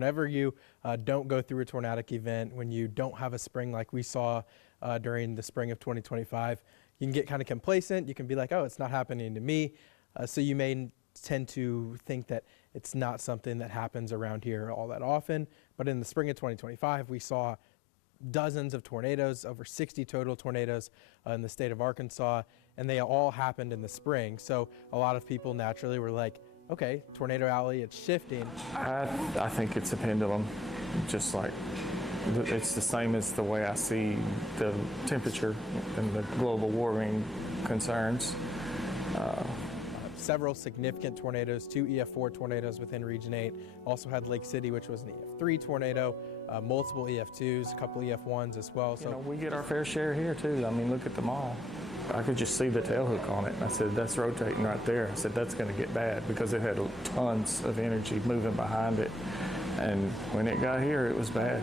whenever you don't go through a tornadic event, when you don't have a spring like we saw during the spring of 2025, you can get kind of complacent. You can be like, oh, it's not happening to me. So you may tend to think that it's not something that happens around here all that often. But in the spring of 2025, we saw dozens of tornadoes, over 60 total tornadoes in the state of Arkansas, and they all happened in the spring. So a lot of people naturally were like, okay, Tornado Alley, it's shifting. I think it's a pendulum, just like it's the same as the way I see the temperature and the global warming concerns. Several significant tornadoes, 2 EF4 tornadoes within Region 8. Also had Lake City, which was an EF3 tornado, multiple EF2s, a couple EF1s as well. So we get our fair share here too. I mean, look at them all. I could just see the tail hook on it. And I said, that's rotating right there. I said, that's going to get bad because it had tons of energy moving behind it. And when it got here, it was bad.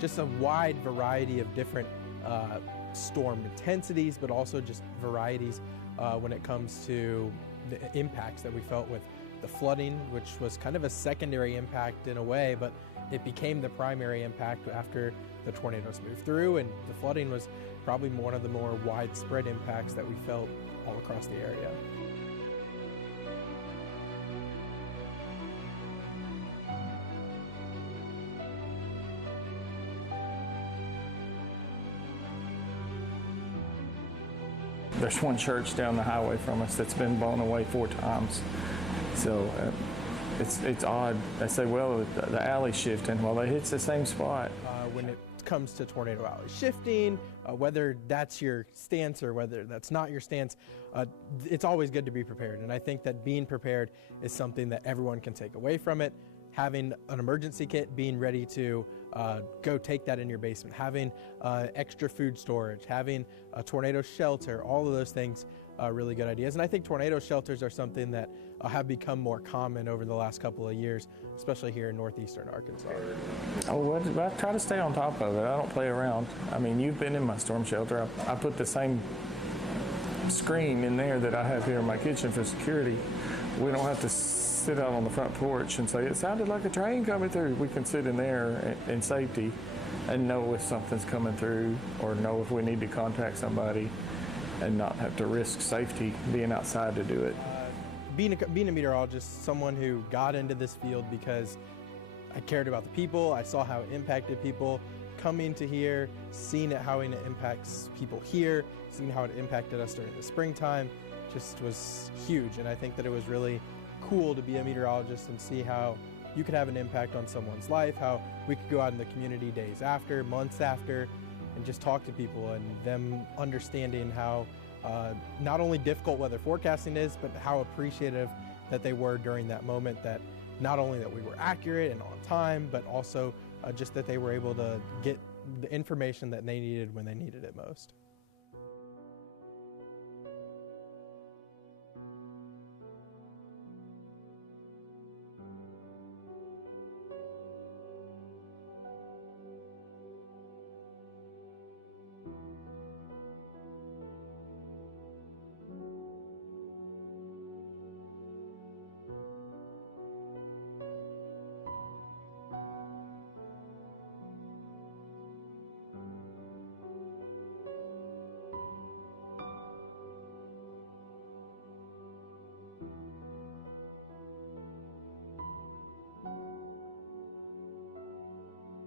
Just a wide variety of different storm intensities, but also just varieties when it comes to the impacts that we felt with the flooding, which was kind of a secondary impact in a way, but it became the primary impact after the tornadoes moved through, and the flooding was probably one of the more widespread impacts that we felt all across the area. There's one church down the highway from us that's been blown away 4 times. So it's odd. They say, well, the alley's shifting. Well, it hits the same spot. When it comes to Tornado Alley shifting, whether that's your stance or whether that's not your stance, it's always good to be prepared. And I think that being prepared is something that everyone can take away from it. Having an emergency kit, being ready to go take that in your basement, having extra food storage, having a tornado shelter, all of those things are really good ideas. And I think tornado shelters are something that have become more common over the last couple of years, especially here in northeastern Arkansas. Oh, well, I try to stay on top of it. I don't play around. I mean, you've been in my storm shelter. I put the same screen in there that I have here in my kitchen for security. We don't have to sit out on the front porch and say, it sounded like a train coming through. We can sit in there in safety and know if something's coming through or know if we need to contact somebody and not have to risk safety being outside to do it. Being a meteorologist, someone who got into this field because I cared about the people, I saw how it impacted people, coming to here, seeing how it impacts people here, seeing how it impacted us during the springtime, just was huge. And I think that it was really cool to be a meteorologist and see how you could have an impact on someone's life, how we could go out in the community days after, months after, and just talk to people and them understanding how not only difficult weather forecasting is, but how appreciative that they were during that moment, that not only that we were accurate and on time, but also just that they were able to get the information that they needed when they needed it most.